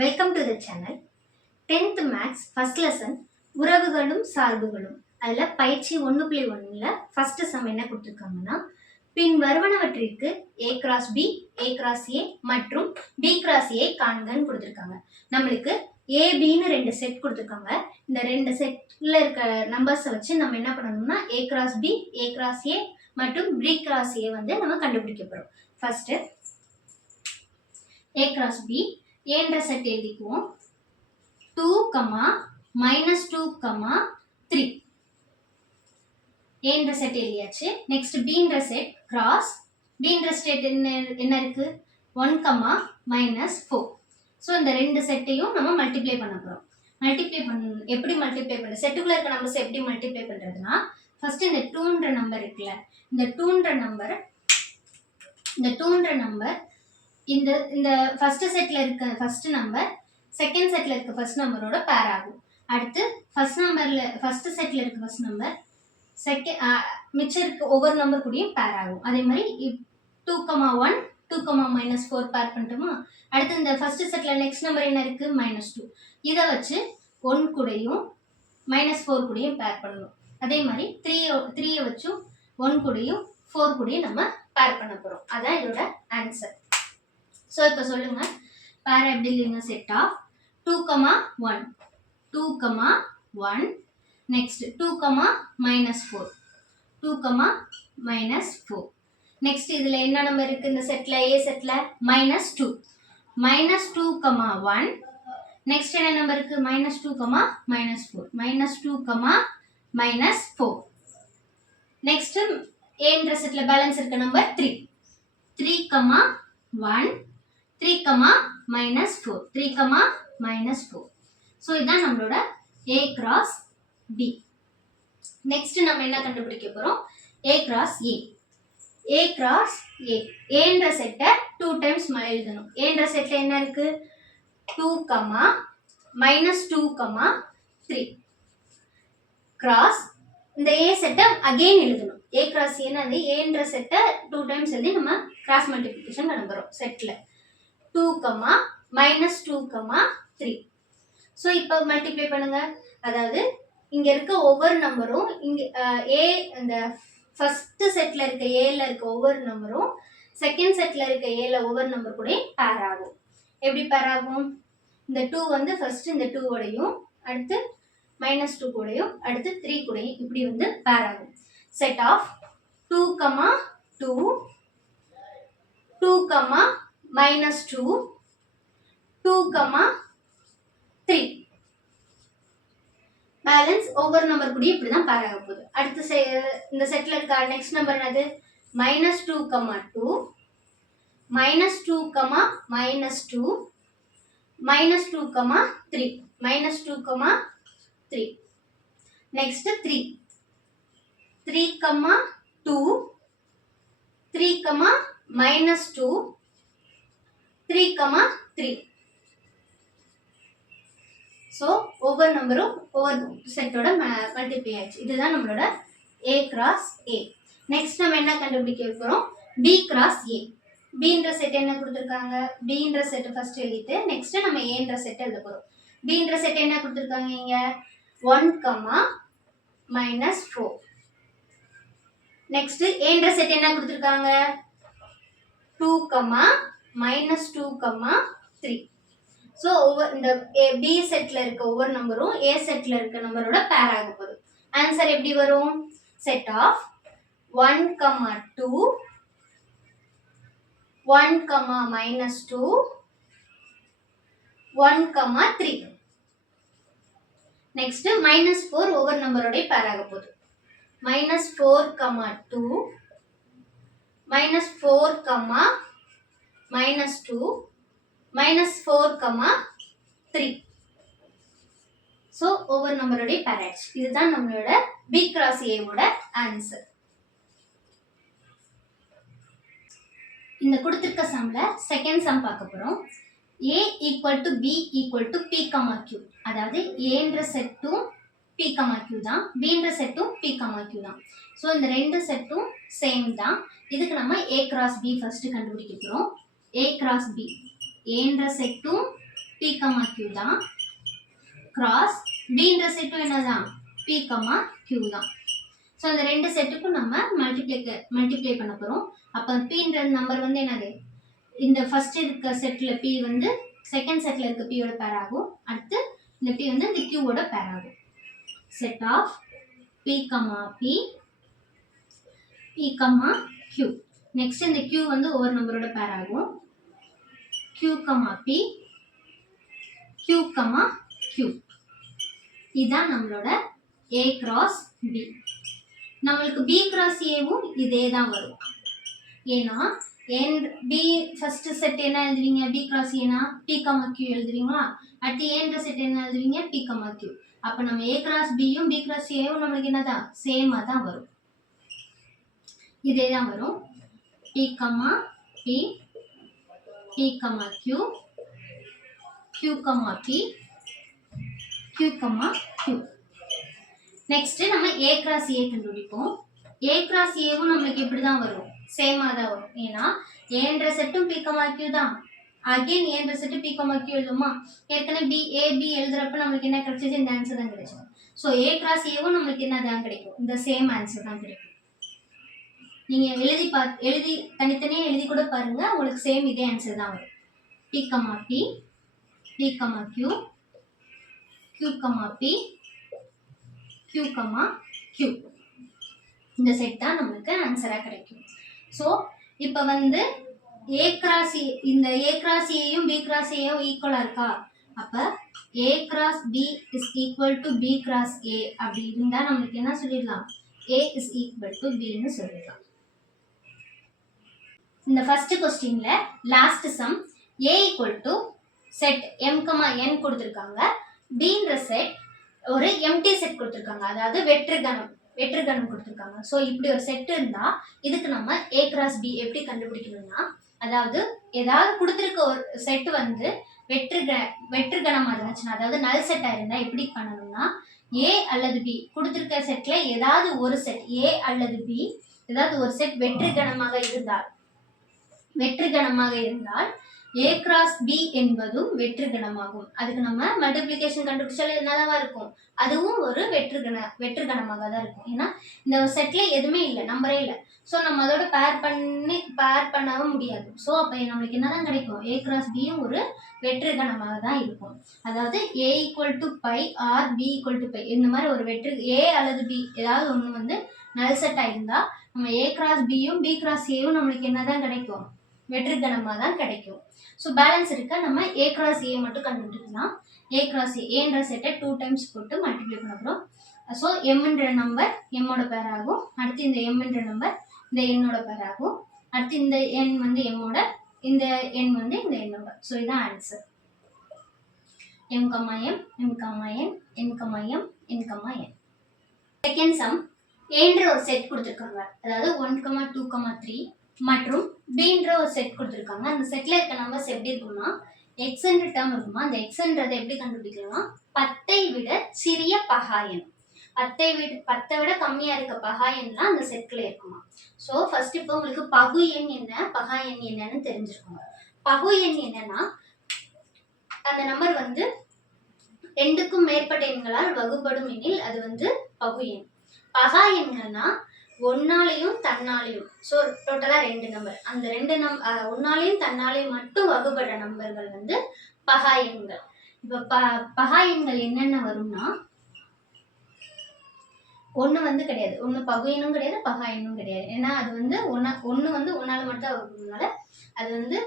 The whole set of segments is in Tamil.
Welcome to the channel. 10th maths first lesson உறவுகளும் சார்புகளும். அதில் பயிற்சி 1.1ல் ஃபர்ஸ்ட் சம் என்ன கொடுத்துருக்காங்கன்னா, பின் வருவனவற்றிற்கு A cross B, A cross A மற்றும் பி கிராஸ் ஏ காண்கன்னு கொடுத்துருக்காங்க. நம்மளுக்கு ஏபின்னு 2 செட் கொடுத்துருக்காங்க. இந்த 2 செட்டில் இருக்க நம்பர்ஸை வச்சு நம்ம என்ன பண்ணணும்னா A cross B, A cross A மற்றும் பி கிராஸ் ஏ வந்து நம்ம கண்டுபிடிக்க போகிறோம். ஃபர்ஸ்ட் ஏ கிராஸ் பி என்ற செட் எழுதிக்குவோம். 2, -2, 3 என்ற செட் எழுதியாச்சு. நெக்ஸ்ட் பீன்ற செட் கிராஸ் பீன்ற செட் என்ன இருக்கு 1, -4. ஸோ இந்த 2 செட்டையும் நம்ம மல்டிப்ளை பண்ண போகிறோம். எப்படி மல்டிப்ளை பண்ண செட்டுக்குள்ள இருக்க நம்பர்ஸ் எப்படி மல்டிப்ளை பண்ணுறதுன்னா, ஃபர்ஸ்ட் இந்த 2ன்ற நம்பர் இருக்குல்ல, இந்த 2ன்ற நம்பர் இந்த ஃபர்ஸ்ட் செட்ல இருக்க ஃபர்ஸ்ட் நம்பர் செகண்ட் செட்ல இருக்க ஃபர்ஸ்ட் நம்பரோட பேர் ஆகும். அடுத்து ஃபர்ஸ்ட் செட்ல இருக்க ஃபர்ஸ்ட் நம்பர் மிச்சம் இருக்க ஒவ்வொரு நம்பர் கூடயும் பேர் ஆகும். அதே மாதிரி 2, 1, 2, -4 பேர் பண்ணிட்டோமா. அடுத்து இந்த ஃபர்ஸ்ட் செட்ல நெக்ஸ்ட் நம்பர் என்ன இருக்கு -2. இதை வச்சு 1 கூடயும் -4 கூடயும் பேர் பண்ணணும். அதே மாதிரி 3 வச்சு 1 கூடயும் 4 கூடயும் நம்ம பேர் பண்ண போறோம். அதான் இதோட ஆன்சர். ஸோ இப்போ சொல்லுங்க, பேர் எப்படி இல்லைங்க செட் ஆஃப் 2, 1, 2, 1, நெக்ஸ்ட் 2, -4, 2, -4. நெக்ஸ்ட் இதுல என்ன நம்பர் இருக்கு இந்த செட்ல ஏ செட்ல -2, -2, 1. நெக்ஸ்ட் என்ன நம்பர் இருக்கு -2, -4, -2, -4. நெக்ஸ்ட் ஏன்ற செட்ல பேலன்ஸ் இருக்க நம்பர் 3, 3, 1, 3, -4, 3, -4. ஸோ இதான் நம்மளோட ஏ கிராஸ் பி. நெக்ஸ்ட் நம்ம என்ன கண்டுபிடிக்க போறோம், ஏ கிராஸ் ஏ. ஏ கிராஸ் ஏ ஏன்ற செட்டை 2 டைம்ஸ் எழுதணும். ஏன்ற செட்ல என்ன இருக்கு 2, -2, 3 கிராஸ் இந்த ஏ செட்டை அகெயின் எழுதணும். ஏ கிராஸ் ஏன்னா ஏன்ற செட்டை 2 டைம்ஸ் எழுதி நம்ம கிராஸ் மல்டிப்ளிகேஷன் பண்ண போறோம் செட்ல 2, -2, 3. ஸோ இப்போ மல்டிப்ளை பண்ணுங்க. அதாவது இங்க இருக்க ஒவ்வொரு நம்பரும் இங்க ஏ இந்த ஃபர்ஸ்ட் செட்ல இருக்க ஏல இருக்க ஒவ்வொரு நம்பரும் செகண்ட் செட்ல இருக்க ஏல ஒவ்வொரு நம்பர் கூட பேர் ஆகும். எப்படி பேர் ஆகும், இந்த 2 வந்து ஃபர்ஸ்ட் இந்த 2 கூடயும் அடுத்து -2 கூடயும் அடுத்து 3 கூடயும் இப்படி வந்து பேர் ஆகும். Set of 2, 2, 2, -2, 2, 3. பேலன்ஸ் ஒவ்வொரு நம்பர் கூட இப்படிதான் பேர் ஆக போகுது. அடுத்து இந்த செட்ல இருக்க நெக்ஸ்ட் நம்பர் என்னது -2, 2, -2, -2, -2, 3, -2, 3. நெக்ஸ்ட் 3, 3, 2, 3, -2, 3, 3. ஸோ ஒவ்வொரு நம்பரும் ஒவ்வொரு செட்டோட மல்டிப்ளை ஆயிடுச்சு. இதுதான் நம்மளோட ஏ கிராஸ் ஏ. நெக்ஸ்ட் நம்ம என்ன கண்டுபிடிக்க போறோம், பி கிராஸ் ஏ. பின்ற செட் என்ன கொடுத்துருக்காங்க, பின்ற செட் ஃபர்ஸ்ட் எழுதிட்டு நெக்ஸ்ட் நம்ம ஏன்ற செட் எழுத போறோம். பின்ற செட் என்ன கொடுத்துருக்காங்க இங்க 1, -4. நெக்ஸ்ட் ஏன்ற செட் என்ன கொடுத்துருக்காங்க 2, -2, 3. ஸோ இந்த பி செட்ல இருக்க ஒவ்வொரு நம்பரும் ஏ செட்ல இருக்க நம்பரோட பேர் ஆக போகுது. ஆன்சர் எப்படி வரும், செட் ஆஃப் 1, 2, 1, -2, 1, 3. நெக்ஸ்ட் -4 ஒவ்வொரு நம்பரோட பேர் ஆக போகுது. -4, 2, -4, -2, -4, 3. ஸோ ஒவ்வொரு நம்பரோட பேர் ஆயிடுச்சு. இதுதான் நம்மளோட பி கிராஸ் ஏவோட ஆன்சர். இந்த கொடுத்திருக்க சம்ல செகண்ட் சம் பார்க்க போறோம். A = B = P, Q. அதாவது ஏன்ற செட்டும் P, Q தான், Bன்ற செட்டும் P, Q தான். ஸோ இந்த 2 செட்டும் சேம் தான். இதுக்கு நம்ம A கிராஸ் B ஃபர்ஸ்ட் கண்டுபிடிக்க போறோம். A கிராஸ் B ஏன்ற செட்டும் P, Q தான். கிராஸ் Bன்ற செட்டும் என்னதான் P, Q தான். ஸோ அந்த ரெண்டு செட்டுக்கும் நம்ம மல்டிப்ளை பண்ண போகிறோம். அப்போ Pன்ற நம்பர் வந்து என்னது, இந்த ஃபர்ஸ்ட் இருக்க செட்டில் P வந்து செகண்ட் செட்டில் இருக்க Pயோட பேர் ஆகும். அடுத்து இந்த P வந்து இந்த Qவோட பேர் ஆகும். Set of P, P, Q. Next இந்த Q வந்து ஒவ்வொரு நம்பரோட பேர் ஆகும். Q, P, Q, Q. இதுதான் நம்மளோட A cross B. நம்மளுக்கு B cross Aவும் இதே தான் வரும். ஏன்னா B ஃபர்ஸ்ட் செட் என்ன எழுதுவீங்க, B cross Aனா P, Q எழுதுவீங்களா? அடுத்து Aன்ற செட் என்ன எழுதுவீங்க, P, Q. அப்போ நம்ம A cross Bயும் B cross Aவும் நம்மளுக்கு என்னதான் சேமாக தான் வரும். இதே தான் வரும். P, P, P, Q, Q, P, Q, Q. Next நம்ம A cross A கண்டுபிடிப்போம். A cross Aவும் நம்மளுக்கு இப்படி தான் வரும், சேமாக தான் வரும். ஏன்னா Aன்ற செட்டும் P, Q தான். அகைன் Aன்ற செட்டு P, Q எழுதுமா? ஏற்கனவே B எழுதுறப்ப நம்மளுக்கு என்ன கிடைச்சது, இந்த ஆன்சர் தான் கிடைச்சது. ஸோ A cross Aவும் நம்மளுக்கு என்ன தான் கிடைக்கும், இந்த சேம் ஆன்சர் தான் கிடைக்கும். நீங்க எழுதி தனித்தனியாக எழுதி கூட பாருங்க, உங்களுக்கு சேம் இதே ஆன்சர் தான் வரும். P, P, Q, Q, P, Q, Q. இந்த செட் தான் நம்மளுக்கு ஆன்சராக கிடைக்கும். ஸோ இப்போ வந்து A cross A, இந்த A cross Aயும் B cross Aயும் ஈக்குவலாக இருக்கா? அப்போ A cross B is equal to B cross A அப்படி இருந்தால் நம்மளுக்கு என்ன சொல்லிடலாம், A is equal to Bன்னு சொல்லிடலாம். இந்த ஃபர்ஸ்ட் கொஸ்டின்ல last some A equal to set M, N கொடுத்துருக்காங்க. Bன்ற செட் ஒரு எம்டி செட் கொடுத்துருக்காங்க, அதாவது வெற்று கணம் கொடுத்துருக்காங்க. ஸோ இப்படி ஒரு செட் இருந்தா இதுக்கு நம்ம A cross B எப்படி கண்டுபிடிக்கணும்னா, அதாவது ஏதாவது கொடுத்துருக்க ஒரு செட் வந்து வெற்று கணமாக இருந்துச்சுன்னா, அதாவது நல் செட்டாக இருந்தால் எப்படி பண்ணணும்னா, A அல்லது B கொடுத்துருக்க செட்ல ஏதாவது ஒரு செட் A அல்லது B ஏதாவது ஒரு செட் வெற்று கணமாக இருந்தால் A cross B என்பதும் வெற்று கணமாகும். அதுக்கு நம்ம மல்டிப்ளிகேஷன் கண்டுபிடிச்சாலே என்னதான் இருக்கும், அதுவும் ஒரு வெற்று கணமாக தான் இருக்கும். ஏன்னா இந்த செட்ல எதுவுமே இல்லை, நம்பரே இல்லை. ஸோ நம்ம அதோட பேர் பண்ணவும் முடியாது. ஸோ அப்போ நம்மளுக்கு என்னதான் கிடைக்கும், A cross Bயும் ஒரு வெற்று கணமாக தான் இருக்கும். அதாவது A equal to pi or B equal to pi இந்த மாதிரி ஒரு A அல்லது B ஏதாவது ஒன்று வந்து நல் செட்டாக இருந்தால் நம்ம A cross Bயும் B cross Aவும் நம்மளுக்கு என்னதான் கிடைக்கும், வெற்று கணமாக தான் கிடைக்கும். ஸோ பேலன்ஸ் இருக்க நம்ம A cross A மட்டும் கண்டுபிடிக்கலாம். A cross Aன்ற செட்டை 2 times போட்டு மல்டிப்ளை பண்ண போகிறோம். ஸோ Mன்ற நம்பர் Mோட பேர் ஆகும். அடுத்து இந்த Mன்ற நம்பர் இந்த Nோட பேர் ஆகும். அடுத்து இந்த N வந்து Mோட, இந்த N வந்து இந்த Nோட. ஸோ இதுதான் answer. M, M, M, N, N, M, N, N. Second sum Aன்ற ஒரு செட் கொடுத்துருக்காங்க, அதாவது 1, 2, 3 மற்றும் Bன்ற ஒரு செட் கொடுத்துருக்காங்க. அந்த செட்ல இருக்க நம்பர்ஸ் எப்படி இருக்கும்னா, எக்ஸ்ன்ற டேர்ம் இருக்குமா, அந்த எக்ஸ்ன்றதை எப்படி கண்டுபிடிக்கணும்னா 10ஐ விட சிறிய பகா எண், 10ஐ விட கம்மியா இருக்க பகா எண்லாம் அந்த செட்ல இருக்குமா. ஸோ ஃபர்ஸ்ட் இப்போ உங்களுக்கு பகு எண் என்ன, பகா எண் என்னன்னு தெரிஞ்சிருக்கோங்க. பகு எண் என்னன்னா, அந்த நம்பர் வந்து 2க்கும் மேற்பட்ட எண்களால் வகுப்படும் எனில் அது வந்து பகு எண். பகா எண்கள்னா ஒன்னாலையும் தன்னாலையும், ஸோ டோட்டலா 2 நம்பர், அந்த 2 ஒன்னாலையும் தன்னாலையும் மட்டும் வகுப்படுற நம்பர்கள் வந்து பகா எண்கள். இப்போ பகா எண்கள் என்னென்ன வரும்னா, ஒன்று வந்து கிடையாது, ஒன்று பகு எண்ணும் கிடையாது, பகா எண்ணும் கிடையாது. ஏன்னா அது வந்து ஒன்று வந்து ஒன்னால மட்டும் தான் வகுக்கிறதுனால அது வந்து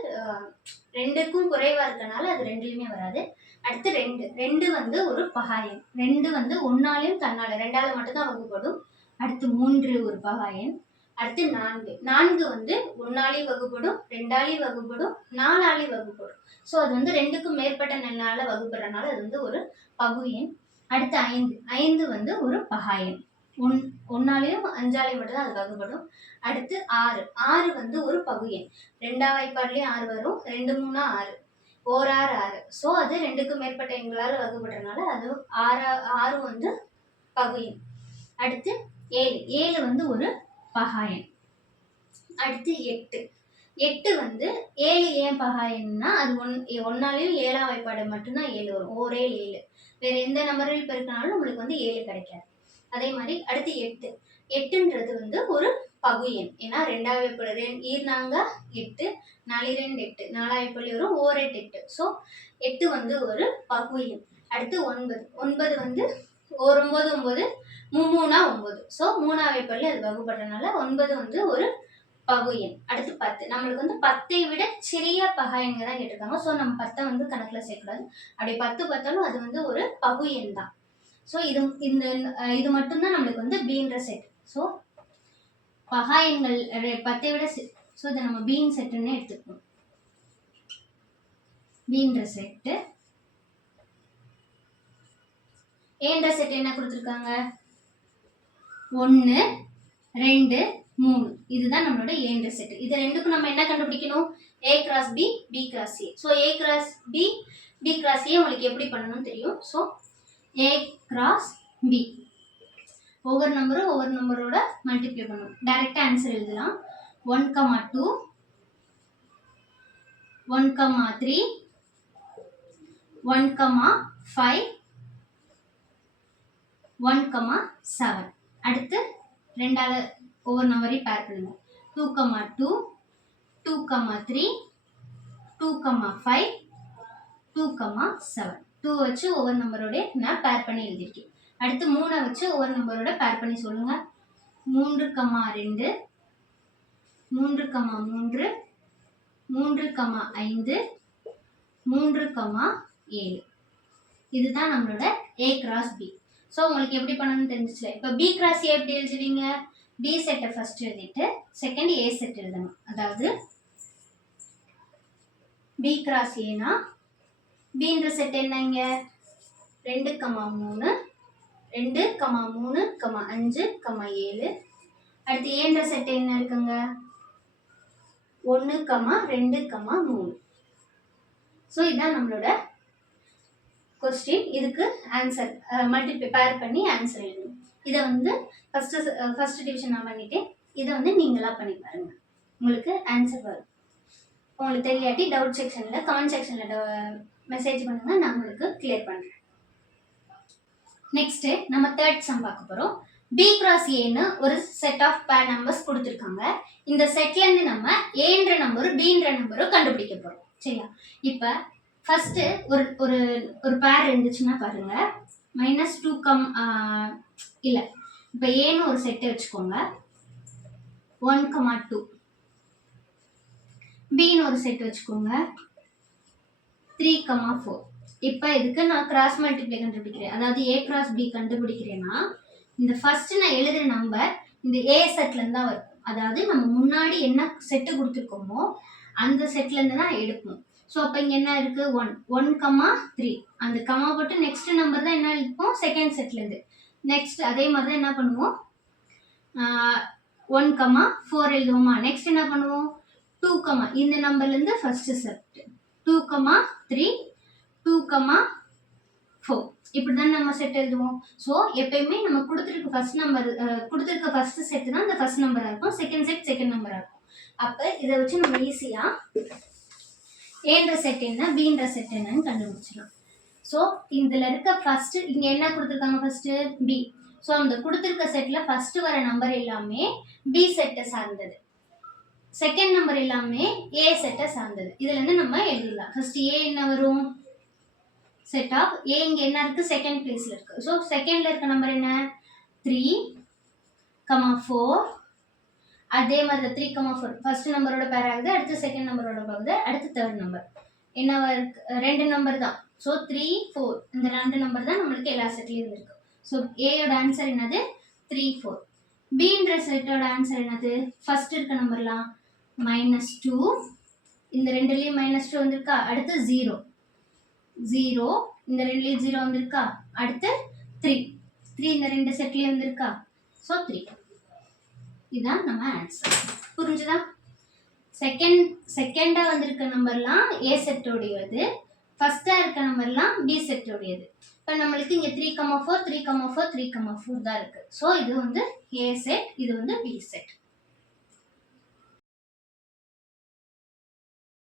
2க்கும் குறைவா இருக்கனால அது 2லையுமே வராது. அடுத்து 2 வந்து ஒரு பகா எண், 2 வந்து ஒன்னாலையும் தன்னால 2ஆல மட்டும் தான் வகுப்படும். அடுத்து 3 ஒரு பகா எண். அடுத்து 4 வந்து 1ஆலையும் வகுப்படும், 2ஆலையும் வகுப்படும், 4ஆலையும் வகுப்படும். ஸோ அது வந்து 2க்கும் மேற்பட்ட நெல்லால வகுப்படுறதுனால அது வந்து ஒரு பகு எண். அடுத்து 5 வந்து ஒரு பகா எண், 1ஆலையும் 5ஆலையும் மட்டும் தான் அது வகுப்படும். அடுத்து 6 வந்து ஒரு பகு எண், 2ஆம் வாய்ப்பாடுலேயும் 6 வரும், 2 3 6, 1 6 6. ஸோ அது 2க்கும் மேற்பட்ட எண்களால் வகுப்படுறதுனால அது 6 வந்து பகு எண். அடுத்து 7 வந்து ஒரு பகா எண். அடுத்து 8 8 வந்து 7 ஏன் பகா எண்னா அது ஒன்னாலையும் 7ஆம் வாய்ப்பாடு மட்டும்தான் 7 வரும். ஒரே 7. வேற எந்த நம்பரையும் பெருக்கினாலும் நம்மளுக்கு வந்து 7 கிடைக்காது. அதே மாதிரி அடுத்து 8. 8ன்றது வந்து ஒரு பகு எண். ஏன்னா 2ஆம் வாய்ப்பாடு ஈர்னாங்க 8, 4 2 8, 4ஆம் வாய்ப்பாடு வரும் 1 8 8. ஸோ 8 வந்து ஒரு பகு எண். அடுத்து 9. 9 வந்து 1 9 9 3 9. ஸோ 3ஆம் வாய்ப்பாடுல அது வகுப்படுறதுனால 9 வந்து ஒரு பகு எண். அடுத்து 10. நம்மளுக்கு வந்து 10ஐ விட சிறிய பகா எண்க தான் கேட்டிருக்காங்க. ஸோ நம்ம 10 வந்து கணக்குல சேர்க்கக்கூடாது. அப்படி 10 பார்த்தாலும் அது வந்து ஒரு பகு எண் தான். ஸோ இது மட்டும்தான் நம்மளுக்கு வந்து பீன்ற செட். ஸோ பகா எண்கள் 10ஐ விட ஸோ இதை நம்ம பீன் செட்டுன்னு எடுத்துக்கணும். பீன்ற செட்டு. ஏன்ற செட் என்ன கொடுத்துருக்காங்க? 1 2 3. இதுதான் நம்மளோட ஏன்ற செட். இது ரெண்டுக்கும் நம்ம என்ன கண்டுபிடிக்கணும்? A cross B, B cross A. So A cross B, B cross A உங்களுக்கு எப்படி பண்ணணும்னு தெரியும். So A cross B. ஒவ்வொரு நம்பரோட மல்டிப்ளை பண்ணணும். டைரக்டா ஆன்சர் எழுதலாம். 1, 2, 1, 3, 1, 5, 1, 7. அடுத்து ரெண்டாவது ஒவ்வொரு நம்பரையும் பேர் பண்ணுங்க. 2, 2, 2, 3, 2, 5, 2, 7. 2 வச்சு ஒவ்வொரு நம்பரோட நான் பேர் பண்ணி எழுதிருக்கேன். அடுத்து 3 வச்சு ஒவ்வொரு நம்பரோட பேர் பண்ணி சொல்லுங்க. 3, 2, 3, 3, 3, 5, 3, 7. இதுதான் நம்மளோட A cross B. ஸோ உங்களுக்கு எப்படி பண்ணணும்னு தெரிஞ்சிச்சுல. இப்போ B cross A எப்படி எழுதுவீங்க? B செட்டை ஃபர்ஸ்ட் எழுதிட்டு செகண்ட் A செட் எழுதணும். அதாவது B cross Aனா Bன்ற செட் என்னங்க? 2, 3, 2, 3, 5, 7. அடுத்து Aன்ற செட் என்ன இருக்குங்க? 1, 2, 3. ஸோ இதான் நம்மளோட கொஸ்டின். இதுக்கு ஆன்சர் மல்டிப்ளை பேர் பண்ணி ஆன்சர் எழுதணும். இதை வந்து ஃபர்ஸ்ட் டிவிஷன் நான் பண்ணிட்டேன். இதை வந்து நீங்களா பண்ணி பாருங்க, உங்களுக்கு ஆன்சர் வரும். உங்களுக்கு தெரியாட்டி டவுட் செக்ஷன்ல கமெண்ட் செக்ஷன்ல மெசேஜ் பண்ணுங்க, நான் உங்களுக்கு கிளியர் பண்றேன். நெக்ஸ்ட் நம்ம தேர்ட் சம் பார்க்க போறோம். B cross Aன்னு ஒரு செட் ஆஃப் பேர் நம்பர்ஸ் கொடுத்துருக்காங்க. இந்த செட்ல இருந்து நம்ம ஏன்ற நம்பரும் Bன்ற நம்பரும் கண்டுபிடிக்க போறோம். சரியா? இப்ப ஃபர்ஸ்ட் ஒரு பேர் இருந்துச்சுன்னா பாருங்க. -2 இல்ல, இப்ப ஏன்னு ஒரு செட் வச்சுக்கோங்க. 1, 2. Bன்னு ஒரு செட் வச்சுக்கோங்க. 3, 4. இப்ப இதுக்கு நான் கிராஸ் மல்டிப்ளை கண்டுபிடிக்கிறேன். அதாவது A cross B கண்டுபிடிக்கிறேன்னா இந்த ஃபர்ஸ்ட் நான் எழுதுற நம்பர் இந்த A செட்ல இருந்து தான் வரும். அதாவது நம்ம முன்னாடி என்ன செட்டு கொடுத்துருக்கோமோ அந்த செட்ல இருந்து தான் எடுப்போம். ஸோ அப்போ இங்கே என்ன இருக்கு? 1, 3. அந்த கமா போட்டு நெக்ஸ்ட் நம்பர் தான் என்ன எழுப்போம்? செகண்ட் செட்லேருந்து. நெக்ஸ்ட் அதே மாதிரி தான் என்ன பண்ணுவோம்? 1, 4 எழுதுவோமா? நெக்ஸ்ட் என்ன பண்ணுவோம்? 2, இந்த நம்பர்லேருந்து ஃபர்ஸ்ட் செட் 2, 3, 2, 4. இப்படி தான் நம்ம செட் எழுதுவோம். ஸோ எப்பயுமே நம்ம கொடுத்துருக்க ஃபர்ஸ்ட் செட் தான் இந்த ஃபர்ஸ்ட் நம்பராக இருக்கும். செகண்ட் செட் செகண்ட் நம்பராக இருக்கும். அப்போ இதை வச்சு நம்ம ஈஸியாக ஏன்ற செட் என்ன பீன்ற செட் என்னன்னு கண்டுபிடிச்சிடலாம். ஸோ இதில் இருக்க ஃபர்ஸ்ட் இங்கே என்ன கொடுத்துருக்காங்க? First B. ஸோ அந்த கொடுத்துருக்க செட்ல ஃபர்ஸ்ட் வர நம்பர் எல்லாமே பி செட்டை சார்ந்தது, செகண்ட் நம்பர் எல்லாமே ஏ செட்டை சார்ந்தது. இதுல இருந்து நம்ம எழுதிடலாம். ஃபர்ஸ்ட் ஏ என்ன வரும்? செட் ஆஃப் ஏ இங்க என்ன இருக்கு? செகண்ட் பிளேஸ்ல இருக்கு. ஸோ செகண்ட்ல இருக்க நம்பர் என்ன? 3, 4. அதே மாதிரி 3, 4 ஃபர்ஸ்ட் நம்பரோட பேர் ஆகுது, அடுத்து செகண்ட் நம்பரோட ஆகுது, அடுத்து தேர்ட் நம்பர் என்னவா இருக்கு? 2 நம்பர் தான். ஸோ 3, 4 இந்த 2 நம்பர் தான் நம்மளுக்கு எல்லா செட்லயும் இருக்கு. ஸோ ஏயோட ஆன்சர் என்னது? 3, 4. பீன்ற செட்டோட ஆன்சர் என்னது? ஃபர்ஸ்ட் இருக்க நம்பர்லாம் -2, இந்த ரெண்டுலயும் -2 வந்திருக்கா, அடுத்து 0, இந்த ரெண்டுலயும் 0 வந்திருக்கா, அடுத்து 3 இந்த ரெண்டு செட்லயும் வந்திருக்கா. ஸோ 3. இதுதான் நம்ம ஆன்சர். புரிஞ்சுதா? செகண்டா வந்திருக்க நம்பர்லாம் ஏ செட்டோடையது, ஃபர்ஸ்டா இருக்க நம்பர்லாம் பி செட்டோடையது. இப்போ நம்மளுக்கு இங்க 3, 4 தான் இருக்கு. ஸோ இது வந்து ஏ செட், இது வந்து பி செட்.